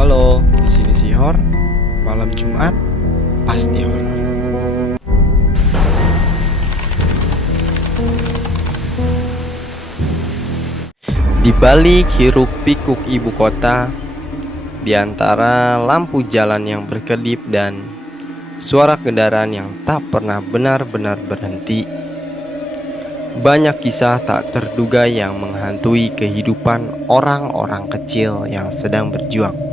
Halo, di sini Sihor. Malam Jumat pasti horor. Di balik hiruk-pikuk ibu kota, di antara lampu jalan yang berkedip dan suara kendaraan yang tak pernah benar-benar berhenti, banyak kisah tak terduga yang menghantui kehidupan orang-orang kecil yang sedang berjuang.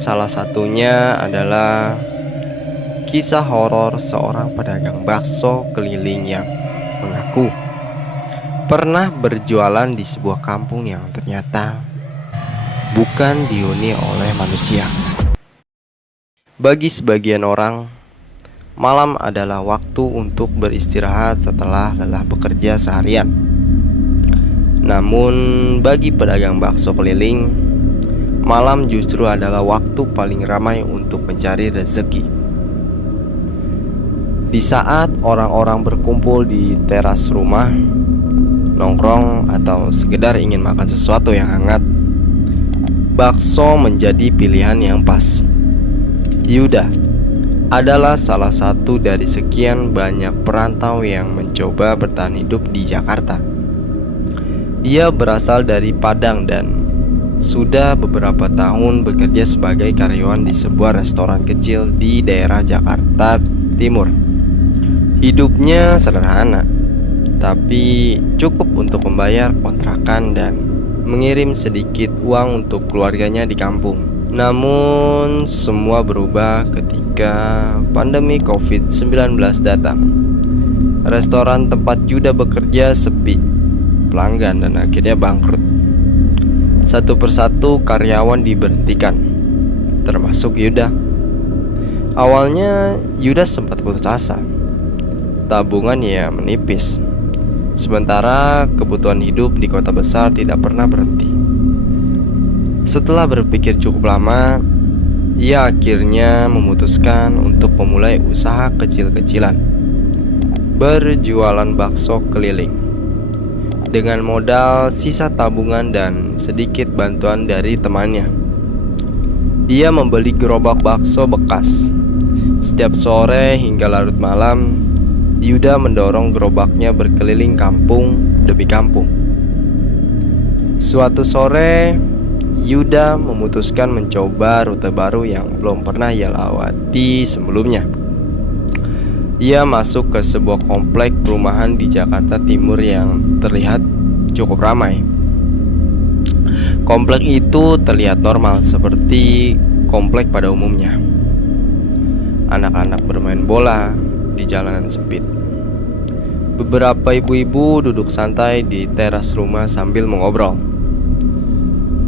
Salah satunya adalah kisah horor seorang pedagang bakso keliling yang mengaku pernah berjualan di sebuah kampung yang ternyata bukan dihuni oleh manusia. Bagi sebagian orang, malam adalah waktu untuk beristirahat setelah lelah bekerja seharian. Namun bagi pedagang bakso keliling, malam justru adalah waktu paling ramai untuk mencari rezeki. Di saat orang-orang berkumpul di teras rumah, nongkrong atau sekedar ingin makan sesuatu yang hangat, bakso menjadi pilihan yang pas. Yuda adalah salah satu dari sekian banyak perantau yang mencoba bertahan hidup di Jakarta. Ia berasal dari Padang dan sudah beberapa tahun bekerja sebagai karyawan di sebuah restoran kecil di daerah Jakarta Timur. Hidupnya sederhana, tapi cukup untuk membayar kontrakan dan mengirim sedikit uang untuk keluarganya di kampung. Namun semua berubah ketika pandemi COVID-19 datang. Restoran tempat Yuda bekerja sepi pelanggan dan akhirnya bangkrut. Satu persatu karyawan diberhentikan, termasuk Yuda. Awalnya Yuda sempat putus asa. Tabungan ya menipis, sementara kebutuhan hidup di kota besar tidak pernah berhenti. Setelah berpikir cukup lama, ia akhirnya memutuskan untuk memulai usaha kecil-kecilan, berjualan bakso keliling. Dengan modal sisa tabungan dan sedikit bantuan dari temannya, ia membeli gerobak bakso bekas. Setiap sore hingga larut malam, Yuda mendorong gerobaknya berkeliling kampung demi kampung. Suatu sore, Yuda memutuskan mencoba rute baru yang belum pernah ia lewati sebelumnya. Ia masuk ke sebuah komplek perumahan di Jakarta Timur yang terlihat cukup ramai. Komplek itu terlihat normal seperti komplek pada umumnya. Anak-anak bermain bola di jalanan sempit. Beberapa ibu-ibu duduk santai di teras rumah sambil mengobrol.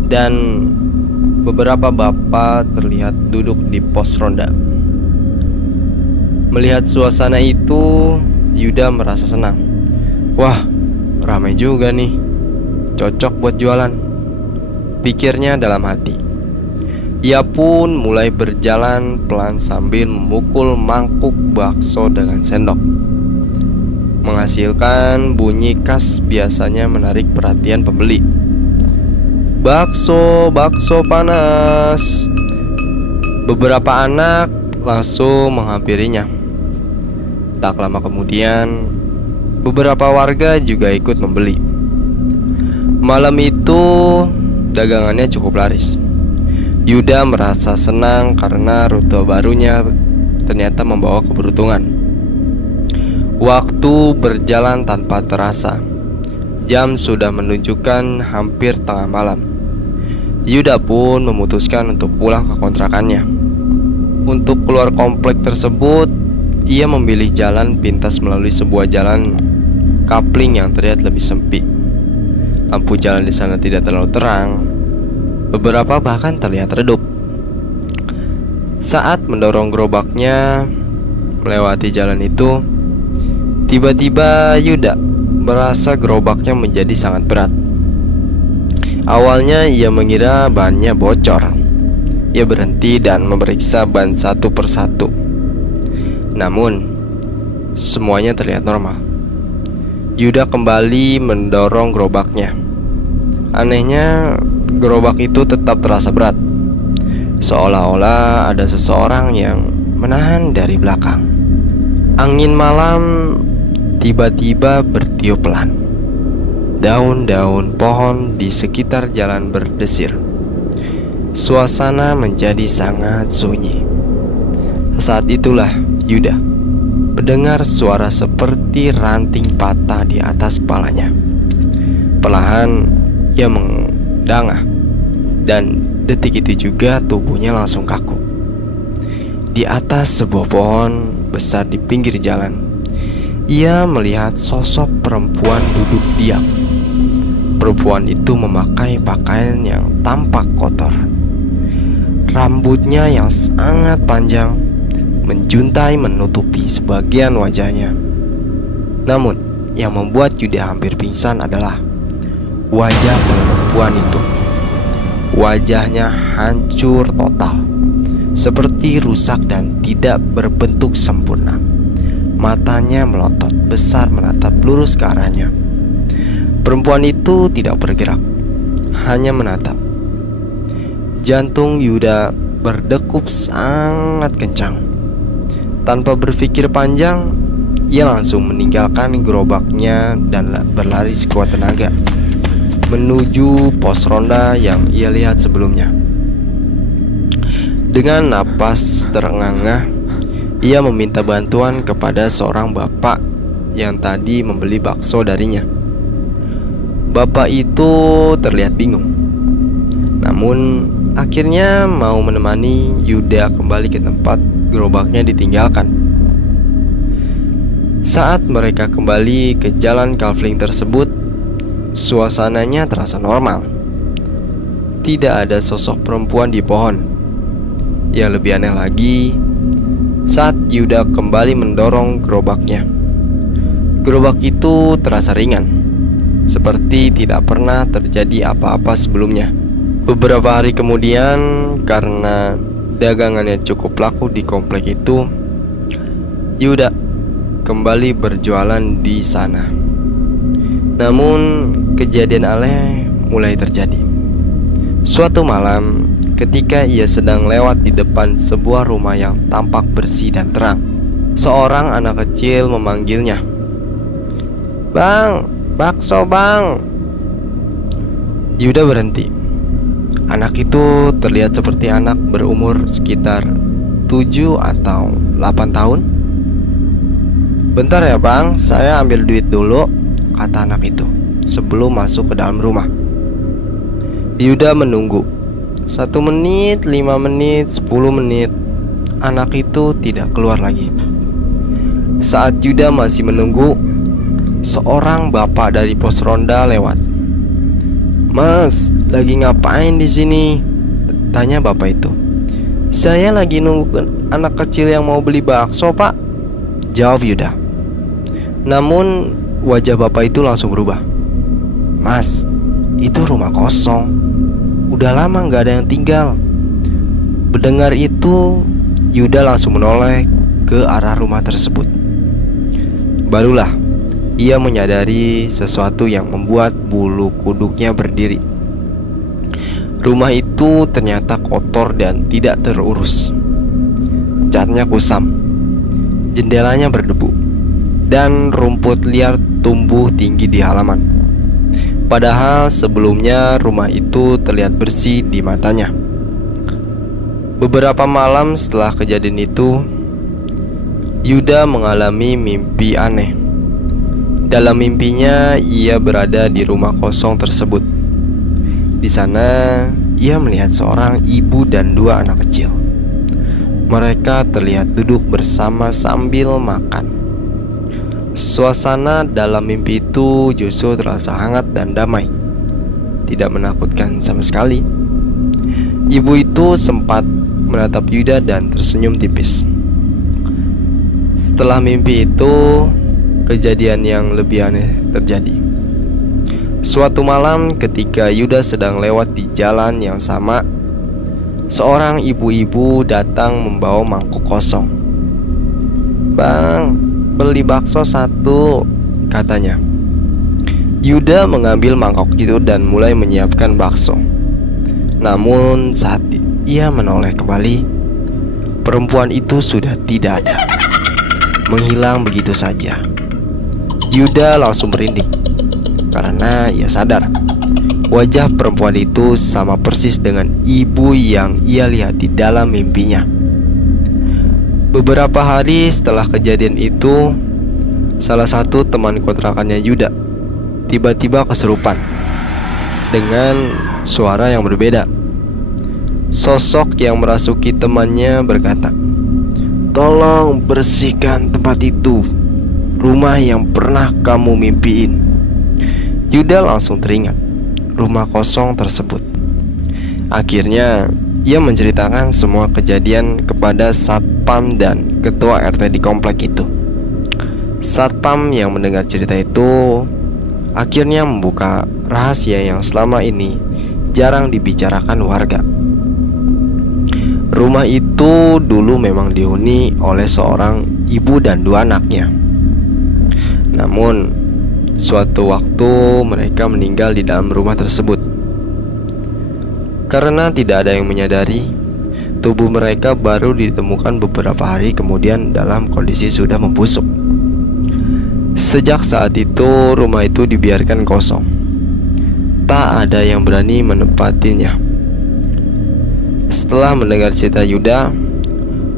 Dan beberapa bapak terlihat duduk di pos ronda. Melihat suasana itu, Yuda merasa senang. Wah, ramai juga nih. Cocok buat jualan, pikirnya dalam hati. Ia pun mulai berjalan pelan sambil memukul mangkuk bakso dengan sendok, menghasilkan bunyi khas biasanya menarik perhatian pembeli. Bakso, bakso panas. Beberapa anak langsung menghampirinya. Tak lama kemudian, beberapa warga juga ikut membeli. Malam itu, dagangannya cukup laris. Yuda merasa senang karena rute barunya ternyata membawa keberuntungan. Waktu berjalan tanpa terasa. Jam sudah menunjukkan hampir tengah malam. Yuda pun memutuskan untuk pulang ke kontrakannya. Untuk keluar komplek tersebut, ia memilih jalan pintas melalui sebuah jalan kapling yang terlihat lebih sempit. Lampu jalan di sana tidak terlalu terang. Beberapa bahkan terlihat redup. Saat mendorong gerobaknya melewati jalan itu, tiba-tiba Yuda merasa gerobaknya menjadi sangat berat. Awalnya ia mengira bannya bocor. Ia berhenti dan memeriksa ban satu persatu. Namun, semuanya terlihat normal. Yuda kembali mendorong gerobaknya. Anehnya, gerobak itu tetap terasa berat. seolah-olah ada seseorang yang menahan dari belakang. Angin malam tiba-tiba bertiup pelan. Daun-daun pohon di sekitar jalan berdesir. Suasana menjadi sangat sunyi. Saat itulah Yuda mendengar suara seperti ranting patah di atas kepalanya. Perlahan ia mendangah, dan detik itu juga tubuhnya langsung kaku. Di atas sebuah pohon besar di pinggir jalan, ia melihat sosok perempuan duduk diam. Perempuan itu memakai pakaian yang tampak kotor. Rambutnya yang sangat panjang menjuntai menutupi sebagian wajahnya. Namun, yang membuat Yuda hampir pingsan adalah wajah perempuan itu. Wajahnya hancur total, seperti rusak dan tidak berbentuk sempurna. Matanya melotot besar menatap lurus ke arahnya. Perempuan itu tidak bergerak, hanya menatap. Jantung Yuda berdegup sangat kencang. Tanpa berpikir panjang, ia langsung meninggalkan gerobaknya dan berlari sekuat tenaga menuju pos ronda yang ia lihat sebelumnya. Dengan napas terengah-engah, ia meminta bantuan kepada seorang bapak yang tadi membeli bakso darinya. Bapak itu terlihat bingung, namun akhirnya mau menemani Yuda kembali ke tempat gerobaknya ditinggalkan. Saat mereka kembali ke jalan kafling tersebut, suasananya terasa normal. Tidak ada sosok perempuan di pohon. Yang lebih aneh lagi, saat Yuda kembali mendorong gerobaknya, gerobak itu terasa ringan, seperti tidak pernah terjadi apa-apa sebelumnya. Beberapa hari kemudian, karena dagangannya cukup laku di komplek itu, Yuda kembali berjualan di sana. Namun, kejadian aneh mulai terjadi. Suatu malam, ketika ia sedang lewat di depan sebuah rumah yang tampak bersih dan terang, seorang anak kecil memanggilnya. "Bang, bakso bang." Yuda berhenti. Anak itu terlihat seperti anak berumur sekitar 7 atau 8 tahun. "Bentar ya bang, saya ambil duit dulu," kata anak itu sebelum masuk ke dalam rumah. Yuda menunggu 1 menit, 5 menit, 10 menit. Anak itu tidak keluar lagi. Saat Yuda masih menunggu, seorang bapak dari pos ronda lewat. "Mas, lagi ngapain di sini?" tanya bapak itu. "Saya lagi nunggu anak kecil yang mau beli bakso, Pak," jawab Yuda. Namun wajah bapak itu langsung berubah. "Mas, itu rumah kosong. Udah lama gak ada yang tinggal." Mendengar itu, Yuda langsung menoleh ke arah rumah tersebut. Barulah ia menyadari sesuatu yang membuat bulu kuduknya berdiri. Rumah itu ternyata kotor dan tidak terurus. Catnya kusam, jendelanya berdebu, dan rumput liar tumbuh tinggi di halaman. Padahal sebelumnya rumah itu terlihat bersih di matanya. Beberapa malam setelah kejadian itu, Yuda mengalami mimpi aneh. Dalam mimpinya, ia berada di rumah kosong tersebut. Di sana, ia melihat seorang ibu dan 2 anak kecil. Mereka terlihat duduk bersama sambil makan. Suasana dalam mimpi itu justru terasa hangat dan damai, tidak menakutkan sama sekali. Ibu itu sempat menatap Yuda dan tersenyum tipis. Setelah mimpi itu, kejadian yang lebih aneh terjadi. Suatu malam ketika Yuda sedang lewat di jalan yang sama, seorang ibu-ibu datang membawa mangkuk kosong. "Bang, beli bakso 1," katanya. Yuda mengambil mangkok itu dan mulai menyiapkan bakso. Namun saat ia menoleh kembali, perempuan itu sudah tidak ada, menghilang begitu saja. Yuda langsung merinding karena ia sadar wajah perempuan itu sama persis dengan ibu yang ia lihat di dalam mimpinya. Beberapa hari setelah kejadian itu, salah satu teman kontrakannya Yuda tiba-tiba kesurupan dengan suara yang berbeda. Sosok yang merasuki temannya berkata, "Tolong bersihkan tempat itu, rumah yang pernah kamu mimpiin." Yuda langsung teringat rumah kosong tersebut. Akhirnya ia menceritakan semua kejadian kepada satpam dan ketua RT di komplek itu. Satpam yang mendengar cerita itu akhirnya membuka rahasia yang selama ini jarang dibicarakan warga. Rumah itu dulu memang dihuni oleh seorang ibu dan 2 anaknya. Namun suatu waktu mereka meninggal di dalam rumah tersebut. Karena tidak ada yang menyadari, tubuh mereka baru ditemukan beberapa hari kemudian dalam kondisi sudah membusuk. Sejak saat itu rumah itu dibiarkan kosong. Tak ada yang berani menempatinya. Setelah mendengar cerita Yuda,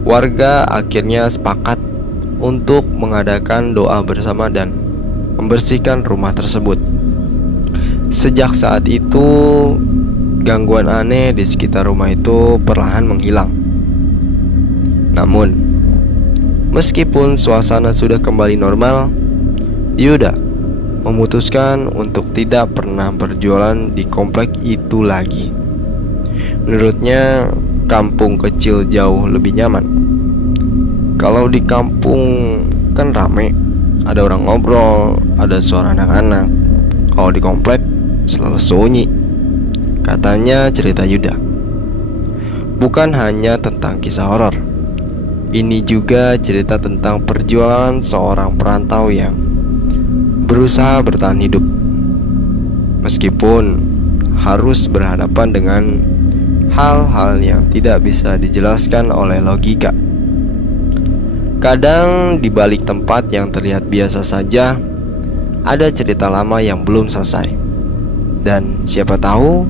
warga akhirnya sepakat untuk mengadakan doa bersama dan membersihkan rumah tersebut. Sejak saat itu, gangguan aneh di sekitar rumah itu perlahan menghilang. Namun, meskipun suasana sudah kembali normal, Yuda memutuskan untuk tidak pernah berjualan di komplek itu lagi. Menurutnya, kampung kecil jauh lebih nyaman. Kalau di kampung kan rame, ada orang ngobrol, ada suara anak-anak. Kalau di komplek selalu sunyi, katanya cerita Yuda. Bukan hanya tentang kisah horor, ini juga cerita tentang perjuangan seorang perantau yang berusaha bertahan hidup, meskipun harus berhadapan dengan hal-hal yang tidak bisa dijelaskan oleh logika. Kadang di balik tempat yang terlihat biasa saja, ada cerita lama yang belum selesai. Dan siapa tahu,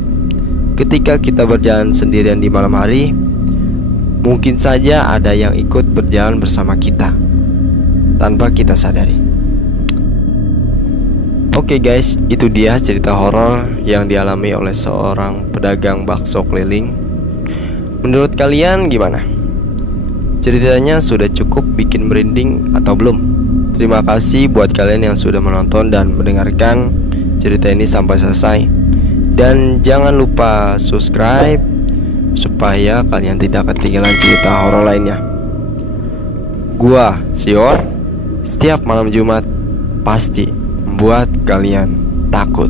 ketika kita berjalan sendirian di malam hari, mungkin saja ada yang ikut berjalan bersama kita tanpa kita sadari. Oke guys, itu dia cerita horor yang dialami oleh seorang pedagang bakso keliling. Menurut kalian gimana? Ceritanya sudah cukup bikin merinding atau belum? Terima kasih buat kalian yang sudah menonton dan mendengarkan cerita ini sampai selesai. Dan jangan lupa subscribe supaya kalian tidak ketinggalan cerita horor lainnya. Gua, Sior, setiap malam Jumat pasti membuat kalian takut.